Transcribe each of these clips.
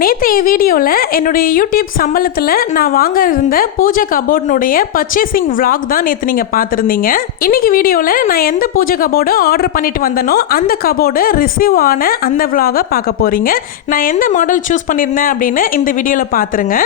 நேற்றைய வீடியோவில் என்னுடைய யூடியூப் சம்பளத்தில் நான் வாங்க இருந்த பூஜை கபோர்டினுடைய பர்ச்சேசிங் vlog தான் நேற்று நீங்கள் பார்த்துருந்தீங்க. இன்னைக்கு வீடியோவில் நான் எந்த பூஜை கபோர்டு ஆர்டர் பண்ணிட்டு வந்தனோ அந்த கபோர்டு ரிசீவ் ஆன அந்த vlog பார்க்க போகிறீங்க. நான் எந்த மாடல் சூஸ் பண்ணியிருந்தேன் அப்படின்னு இந்த வீடியோவில் பார்த்துருங்க.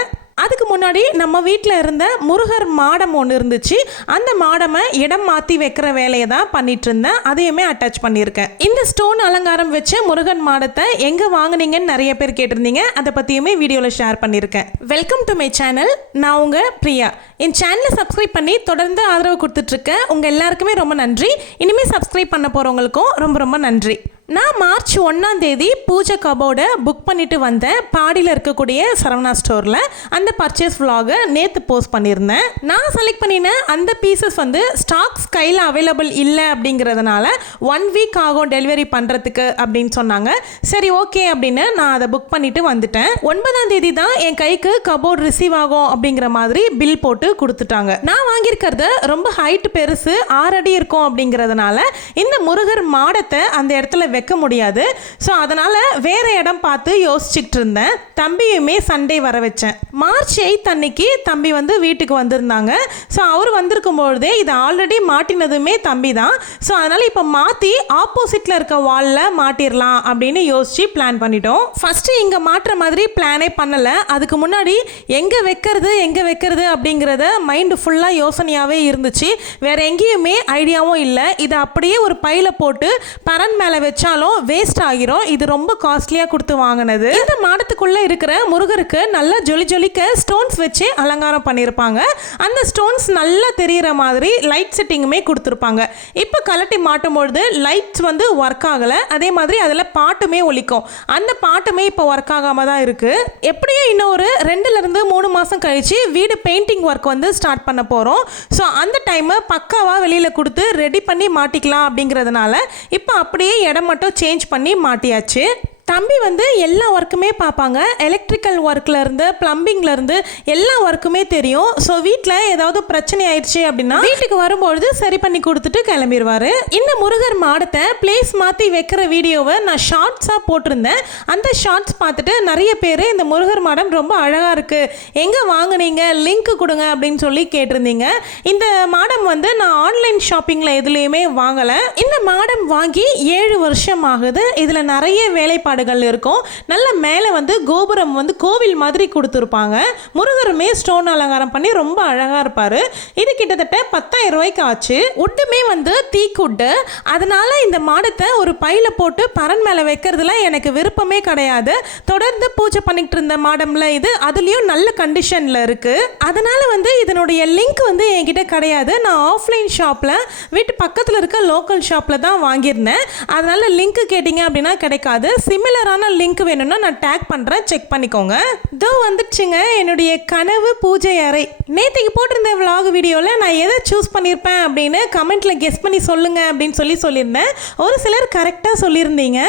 அதுக்கு முன்னாடி நம்ம வீட்டில் இருந்த முருகர் மாடம் ஒன்று இருந்துச்சு. அந்த மாடமை இடம் மாற்றி வைக்கிற வேலையை தான் பண்ணிட்டு இருந்தேன். அதையுமே அட்டாச் பண்ணியிருக்கேன். இந்த ஸ்டோன் அலங்காரம் வச்ச முருகன் மாடத்தை எங்கே வாங்குனீங்கன்னு நிறைய பேர் கேட்டிருந்தீங்க. அதை பற்றியுமே வீடியோவில் ஷேர் பண்ணியிருக்கேன். Welcome to my channel. நான் உங்கள் பிரியா. என் சேனலை சப்ஸ்கிரைப் பண்ணி தொடர்ந்து ஆதரவு கொடுத்துட்ருக்கேன். உங்கள் எல்லாருக்குமே ரொம்ப நன்றி. இனிமேல் சப்ஸ்கிரைப் பண்ண போகிறவங்களுக்கும் ரொம்ப ரொம்ப நன்றி. நான் மார்ச் 1ஆம் தேதி பூஜை கபோர்டை புக் பண்ணிட்டு வந்தேன். பாடியில் இருக்கக்கூடிய சரவணா ஸ்டோரில் அந்த பர்ச்சேஸ் vlog நேற்று போஸ்ட் பண்ணியிருந்தேன். நான் செலக்ட் பண்ணின அந்த பீசஸ் ஸ்டாக்ஸ் கையில் அவைலபிள் இல்லை அப்படிங்கிறதுனால 1 வீக் ஆகும் டெலிவரி பண்ணுறதுக்கு அப்படின்னு சொன்னாங்க. சரி ஓகே அப்படின்னு நான் அதை புக் பண்ணிட்டு வந்துட்டேன். 9ஆம் தேதி தான் என் கைக்கு கபோர்டு ரிசீவ் ஆகும் அப்படிங்கிற மாதிரி பில் போட்டு கொடுத்துட்டாங்க. நான் வாங்கியிருக்கிறது ரொம்ப ஹைட் பெருசு, 6 அடி இருக்கும் அப்படிங்கிறதுனால இந்த முருகர் மாடத்தை அந்த இடத்துல வைக்க முடியாது. ஸோ அதனால் வேறு இடம் பார்த்து யோசிச்சுக்கிட்டு இருந்தேன். தம்பியுமே சண்டே வர வச்சேன். மார்ச் 8 அன்னைக்கு தம்பி வீட்டுக்கு வந்திருந்தாங்க. ஸோ அவர் வந்திருக்கும்பொழுதே இது ஆல்ரெடி மாட்டினதுமே தம்பி தான். ஸோ அதனால் இப்போ மாற்றி ஆப்போசிட்டில் இருக்க வாலில் மாட்டிடலாம் அப்படின்னு யோசித்து பிளான் பண்ணிட்டோம். ஃபஸ்ட்டு இங்கே மாட்டுற மாதிரி பிளானே பண்ணலை. அதுக்கு முன்னாடி எங்கே வைக்கிறது அப்படிங்கிறத மைண்டு ஃபுல்லாக யோசனையாகவே இருந்துச்சு. வேறு எங்கேயுமே ஐடியாவும் இல்லை. இதை அப்படியே ஒரு பையில போட்டு பரன் மேலே வச்சாலும் வேஸ்ட் ஆகிரும். இது ரொம்ப காஸ்ட்லியாக கொடுத்து வாங்கினது. இந்த மாடத்துக்குள்ளே இருக்கிற முருகருக்கு நல்லா ஜொலிக்க ஸ்டோன்ஸ் வச்சு அலங்காரம் பண்ணியிருப்பாங்க. அந்த ஸ்டோன்ஸ் நல்லா தெரிகிற மாதிரி லைட் செட்டிங்குமே கொடுத்துருப்பாங்க. இப்போ கலட்டி மாட்டும் பொழுது லைட்ஸ் ஒர்க் ஆகலை. அதே மாதிரி அதில் பாட்டுமே ஒலிக்கும். அந்த பாட்டுமே இப்போ ஒர்க் ஆகாமல் தான் இருக்குது. எப்படியும் இன்னும் ஒரு 2லேருந்து 3 மாதம் கழிச்சு வீடு பெயிண்டிங் ஒர்க் ஸ்டார்ட் பண்ண போகிறோம். ஸோ அந்த டைமை பக்காவாக வெளியில் கொடுத்து ரெடி பண்ணி மாட்டிக்கலாம் அப்படிங்கிறதுனால இப்போ அப்படியே இடம் மட்டும் சேஞ்ச் பண்ணி மாட்டியாச்சு. தம்பி எல்லா ஒர்க்குமே பார்ப்பாங்க. எலக்ட்ரிக்கல் ஒர்க்லேருந்து ப்ளம்பிங்லேருந்து எல்லா ஒர்க்குமே தெரியும். ஸோ வீட்டில் ஏதாவது பிரச்சனை ஆயிடுச்சு அப்படின்னா வீட்டுக்கு வரும்பொழுது சரி பண்ணி கொடுத்துட்டு கிளம்பிடுவார். இந்த முருகர் மாடத்தை பிளேஸ் மாற்றி வைக்கிற வீடியோவை நான் ஷார்ட்ஸாக போட்டிருந்தேன். அந்த ஷார்ட்ஸ் பார்த்துட்டு நிறைய பேர் இந்த முருகர் மாடம் ரொம்ப அழகாக இருக்குது, எங்கே வாங்குனீங்க, லிங்க் கொடுங்க அப்படின்னு சொல்லி கேட்டிருந்தீங்க. இந்த மாடம் நான் ஆன்லைன் ஷாப்பிங்கில் எதுலேயுமே வாங்கலை. இந்த மாடம் வாங்கி 7 வருஷம் ஆகுது. இதில் நிறைய வேலைப்பாடுகள் இருக்கும். நல்ல மேலே கோபுரம் கோவில் மாதிரி கொடுத்துருப்பாங்க. முருகருமே ஸ்டோன் அலங்காரம் பண்ணி ரொம்ப அழகாக இருப்பார். இது கிட்டத்தட்ட 10,000 ரூபாய்க்கு ஆச்சு. உட்டுமே தீக்குட்டு. அதனால இந்த மாடத்தை ஒரு பையில போட்டு பரன் மேலே வைக்கிறதுல எனக்கு விருப்பமே கிடையாது. தொடர்ந்து பூஜை பண்ணிக்கிட்டு இருந்த மாடம்ல இது, அதுலேயும் நல்ல கண்டிஷனில் இருக்குது. அதனால இதனுடைய லிங்க் என்கிட்ட கிடையாது. நான் ஆஃப்லைன் ஷாப்பில் வீட்டு பக்கத்தில் இருக்க லோக்கல் ஷாப்பில் தான் வாங்கியிருந்தேன். அதனால லிங்க் கேட்டிங்க அப்படின்னா கிடைக்காது. சிமிலரான லிங்க் வேணும்னா நான் டேக் பண்ணுறேன், செக் பண்ணிக்கோங்க. இதோ வந்துடுச்சுங்க என்னுடைய கனவு பூஜை அறை. நேற்றுக்கு போட்டிருந்த vlog வீடியோவில் நான் எதை சூஸ் பண்ணியிருப்பேன் அப்படின்னு கமெண்ட்டில் கெஸ் பண்ணி சொல்லுங்கள் அப்படின்னு சொல்லியிருந்தேன். ஒரு சிலர் கரெக்டாக சொல்லியிருந்தீங்க.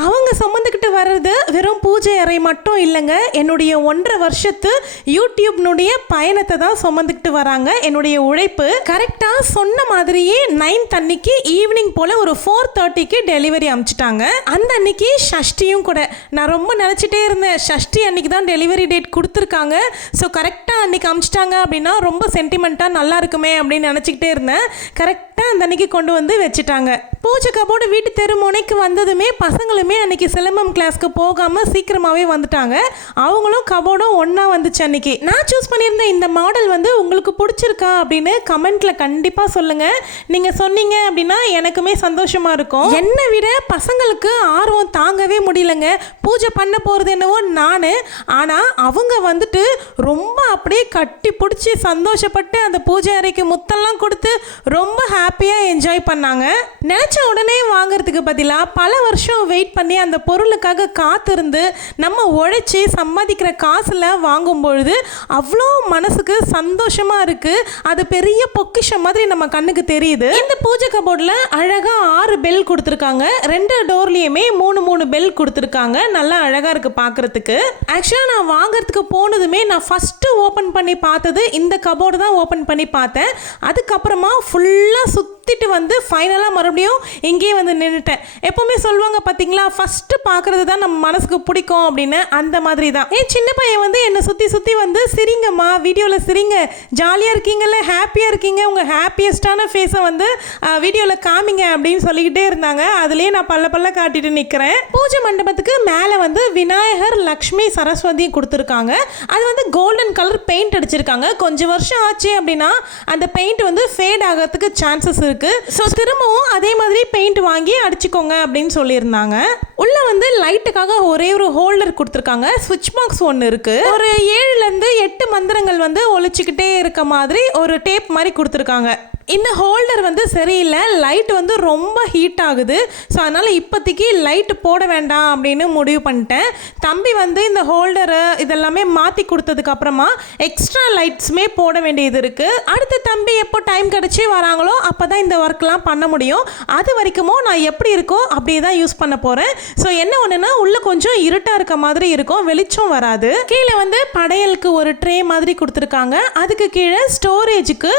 அவங்க சுமந்துக்கிட்டு வர்றது வெறும் பூஜை அறை மட்டும் இல்லைங்க. என்னுடைய 1.5 வருஷத்து யூடியூப்னுடைய பயணத்தை தான் சுமந்துக்கிட்டு வராங்க. என்னுடைய உழைப்பு கரெக்டாக சொன்ன மாதிரியே 9th அன்னைக்கு ஈவினிங் போல் ஒரு 4:30க்கு டெலிவரி அனுப்பிச்சிட்டாங்க. அந்த அன்னைக்கு ஷஷ்டியும் கூட. நான் ரொம்ப நினச்சிட்டே இருந்தேன், ஷஷ்டி அன்னைக்கு தான் டெலிவரி டேட் கொடுத்துருக்காங்க. ஸோ கரெக்டாக அன்னைக்கு அனுப்பிச்சிட்டாங்க அப்படின்னா ரொம்ப சென்டிமெண்ட்டாக நல்லா இருக்குமே அப்படின்னு நினச்சிக்கிட்டே இருந்தேன். கரெக்டாக அந்த அன்னைக்கு கொண்டு வச்சுட்டாங்க. பூஜை கபோர்டு வீட்டு தெரு முனைக்கு வந்ததுமே பசங்களுமே அன்னைக்கு சிலம்பம் கிளாஸ்க்கு போகாமல் சீக்கிரமாகவே வந்துட்டாங்க. அவங்களும் கபோர்டும் ஒன்றா வந்துச்சு. அன்னைக்கு நான் சூஸ் பண்ணியிருந்த இந்த மாடல் உங்களுக்கு பிடிச்சிருக்கா அப்படின்னு கமெண்ட்டில் கண்டிப்பாக சொல்லுங்கள். நீங்கள் சொன்னீங்க அப்படின்னா எனக்குமே சந்தோஷமாக இருக்கும். என்னை விட பசங்களுக்கு ஆர்வம் தாங்கவே முடியலங்க. பூஜை பண்ண போகிறது என்னவோ நான், ஆனால் அவங்க ரொம்ப அப்படியே கட்டி பிடிச்சி சந்தோஷப்பட்டு அந்த பூஜை அறைக்கு முத்தெல்லாம் கொடுத்து ரொம்ப ஹாப்பியாக என்ஜாய் பண்ணாங்க. நினச்ச உடனே வாங்கிறதுக்கு பதிலாக பல வருஷம் வெயிட் பண்ணி அந்த பொருளுக்காக காத்திருந்து நம்ம உழைச்சி சம்பாதிக்கிற காசில் வாங்கும் பொழுது அவ்வளோ மனசுக்கு சந்தோஷமாக இருக்குது. அது பெரிய பொக்கிஷம் மாதிரி நம்ம கண்ணுக்கு தெரியுது. இந்த பூஜை கபோர்டில் அழகாக 6 பெல் கொடுத்துருக்காங்க. 2 டோர்லேயுமே 3 பெல் கொடுத்துருக்காங்க. நல்லா அழகாக இருக்குது பார்க்குறதுக்கு. ஆக்சுவலாக நான் வாங்கிறதுக்கு போனதுமே நான் ஃபஸ்ட்டு ஓப்பன் பண்ணி பார்த்தது இந்த கபோர்டு தான் ஓப்பன் பண்ணி பார்த்தேன். அதுக்கப்புறமா ஃபுல்லாக சுற்றிட்டு வந்து ஃபைனலாக மறுபடியும் இங்கேயே வந்து நின்றுட்டேன். எப்போவுமே சொல்லுவாங்க பார்த்தீங்களா, ஃபஸ்ட்டு பார்க்குறது தான் நம்ம மனசுக்கு பிடிக்கும் அப்படின்னு, அந்த மாதிரி தான். சின்ன பையன் வந்து என்னை சுற்றி வந்து சிரிங்கம்மா, வீடியோவில் சிரிங்க, ஜாலியாக இருக்கீங்கல்ல, ஹாப்பியாக இருக்கீங்க, உங்கள் ஹாப்பியஸ்டான ஃபேஸை வந்து வீடியோவில் காமிங்க அப்படின்னு சொல்லிக்கிட்டே இருந்தாங்க. அதுலேயே நான் பல்ல காட்டிட்டு நிற்கிறேன். பூஜை மண்டபத்துக்கு மேலே வந்து விநாயகர், லக்ஷ்மி, சரஸ்வதியும் கொடுத்துருக்காங்க. அது வந்து கோல்டன் கலர் பெயிண்ட் அடிச்சிருக்காங்க. கொஞ்சம் வருஷம் ஆச்சு அப்படின்னா அந்த பெயிண்ட் வந்து ஃபேட் ஆகிறதுக்கு சான்சஸ் இருக்கு. ஸோ திரும்பவும் அதே மாதிரி பெயிண்ட் வாங்கி அடிச்சுக்கோங்க அப்படின்னு சொல்லியிருந்தாங்க. உள்ள வந்து லைட்டுக்காக ஒரே ஒரு ஹோல்டர் கொடுத்துருக்காங்க. ஸ்விட்ச் பாக்ஸ் ஒன்று இருக்கு. ஒரு 7லேருந்து 8 மந்திரங்கள் வந்து ஒழிச்சுக்கிட்டே இருக்க மாதிரி ஒரு டேப் மாதிரி கொடுத்துருக்காங்க. இந்த ஹோல்டர் வந்து சரியில்லை, லைட் வந்து ரொம்ப ஹீட் ஆகுது. ஸோ அதனால் இப்போதைக்கு லைட் போட வேண்டாம் அப்படின்னு முடிவு பண்ணிட்டேன். தம்பி வந்து இந்த ஹோல்டரு இதெல்லாமே மாற்றி கொடுத்ததுக்கப்புறமா எக்ஸ்ட்ரா லைட்ஸுமே போட வேண்டியது இருக்குது. அடுத்த தம்பி எப்போ டைம் கிடச்சி வராங்களோ அப்போ தான் இந்த ஒர்க்லாம் பண்ண முடியும். அது வரைக்கும் நான் எப்படி இருக்கோ அப்படியே தான் யூஸ் பண்ண போகிறேன். ஸோ என்ன ஒன்றுனா உள்ளே கொஞ்சம் இருட்டாக இருக்க மாதிரி இருக்கும், வெளிச்சம் வராது. கீழே வந்து படையலுக்கு ஒரு ட்ரே மாதிரி கொடுத்துருக்காங்க. அதுக்கு கீழே ஸ்டோரேஜுக்கு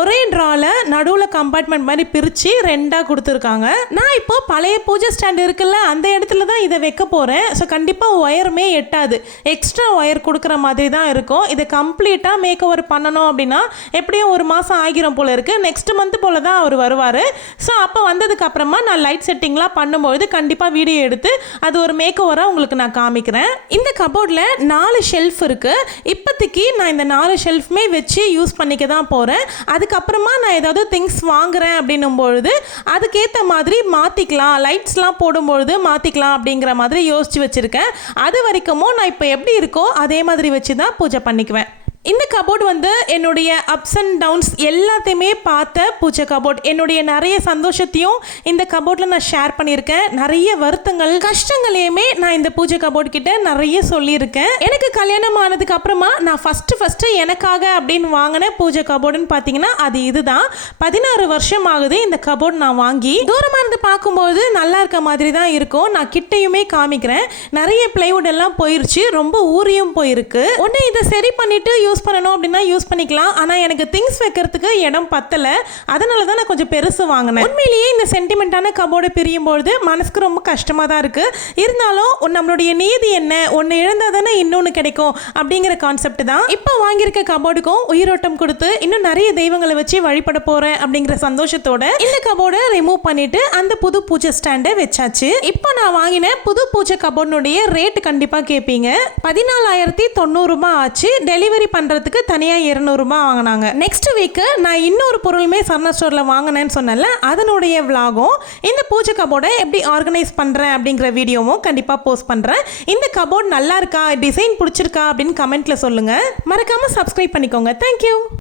ஒரே ட்ரால் நடுவில் கம்பார்ட்மெண்ட் மாதிரி பிரித்து 2ஆக கொடுத்துருக்காங்க. நான் இப்போ பழைய பூஜை ஸ்டாண்ட் இருக்குல்ல, அந்த இடத்துல தான் இதை வைக்க போகிறேன். ஸோ கண்டிப்பாக ஒயருமே எட்டாது, எக்ஸ்ட்ரா ஒயர் கொடுக்குற மாதிரி தான் இருக்கும். இதை கம்ப்ளீட்டாக மேக் ஓவர் பண்ணணும் அப்படின்னா எப்படியும் 1 மாதம் ஆகிரும் போல இருக்குது. நெக்ஸ்ட் மந்த் போல் தான் அவர் வருவார். ஸோ அப்போ வந்ததுக்கு அப்புறமா நான் லைட் செட்டிங்லாம் பண்ணும்போது கண்டிப்பாக வீடியோ எடுத்து அது ஒரு மேக் ஓவராக உங்களுக்கு நான் காமிக்கிறேன். இந்த கபோர்டில் 4 ஷெல்ஃப் இருக்குது. இப்போதைக்கு நான் இந்த 4 ஷெல்ஃப்மே வச்சு யூஸ் பண்ணிக்க தான் போகிறேன். அதுக்கப்புறமா நான் ஏதாவது திங்ஸ் வாங்குறேன் அப்படின்னும் பொழுது அதுக்கேற்ற மாதிரி மாற்றிக்கலாம், லைட்ஸ்லாம் போடும்பொழுது மாற்றிக்கலாம் அப்படிங்கிற மாதிரி யோசித்து வச்சுருக்கேன். அது வரைக்கும் நான் இப்போ எப்படி இருக்கோ அதே மாதிரி வச்சு தான் பூஜை பண்ணிக்குவேன். இந்த கபோர்டு வந்து என்னுடைய அப்ஸ் அண்ட் டவுன்ஸ் எல்லாத்தையுமே பார்த்த பூஜை கபோர்ட். என்னுடைய நிறைய சந்தோஷத்தையும் இந்த கபோர்டில் நான் ஷேர் பண்ணியிருக்கேன். நிறைய வருத்தங்கள், கஷ்டங்களையுமே நான் இந்த பூஜை கபோர்டு கிட்ட நிறைய சொல்லியிருக்கேன். எனக்கு கல்யாணம் ஆனதுக்கு அப்புறமா நான் ஃபஸ்ட்டு எனக்காக அப்படின்னு வாங்கின பூஜை கபோர்டுன்னு பார்த்தீங்கன்னா அது இதுதான். 16 வருஷம் ஆகுது இந்த கபோர்டு நான் வாங்கி. தூரமாக இருந்து பார்க்கும்போது நல்லா இருக்க மாதிரி தான் இருக்கும். நான் கிட்டையுமே காமிக்கிறேன். நிறைய பிளைவுட் எல்லாம் போயிருச்சு, ரொம்ப ஊறியும் போயிருக்கு. ஒன்று இதை சரி பண்ணிட்டு யூஸ் பண்ணணும் அப்படின்னா யூஸ் பண்ணிக்கலாம். ஆனால் எனக்கு திங்ஸ் வைக்கிறதுக்கு இடம் பத்தலை. அதனால தான் நான் கொஞ்சம் பெருசு வாங்கினேன். உண்மையிலேயே இந்த சென்டிமெண்ட்டான கபோர்டை பிரியும்பொழுது மனசுக்கு ரொம்ப கஷ்டமாக தான் இருக்குது. இருந்தாலும் நம்மளுடைய நீதி என்ன, ஒன்று இழந்தால் தானே இன்னொன்று கிடைக்கும் அப்படிங்கிற கான்செப்ட் தான். இப்போ வாங்கியிருக்க கபோர்டுக்கும் உயிரோட்டம் கொடுத்து இன்னும் நிறைய தெய்வங்களை வச்சு வழிபட போகிறேன் அப்படிங்கிற சந்தோஷத்தோட இந்த கபோர்டை ரிமூவ் பண்ணிட்டு அந்த புது பூஜை ஸ்டாண்டை வச்சாச்சு. இப்போ நான் வாங்கின புது பூஜை கபோர்டுடைய ரேட் கண்டிப்பாக கேட்பீங்க. 14,900 ரூபாய் ஆச்சு. டெலிவரி பண்ணுறதுக்கு தனியாக 200 ரூபாய் வாங்கினாங்க. நெக்ஸ்ட் வீக்கு நான் இன்னொரு பொருளுமே சரணா ஸ்டோரில் வாங்கினேன்னு சொன்னல, அதனுடைய விலாகும் இந்த பூஜை கபோர்டை எப்படி ஆர்கனைஸ் பண்ணுறேன் அப்படிங்கிற வீடியோவும் கண்டிப்பாக போஸ்ட் பண்ணுறேன். இந்த கபோர்ட் நல்லா இருக்கா, டிசைன் பிடிச்சிருக்கா அப்படின்னு கமெண்ட்டில் சொல்லுங்கள். மறக்காமல் சப்ஸ்கிரைப் பண்ணிக்கோங்க. தேங்க்யூ.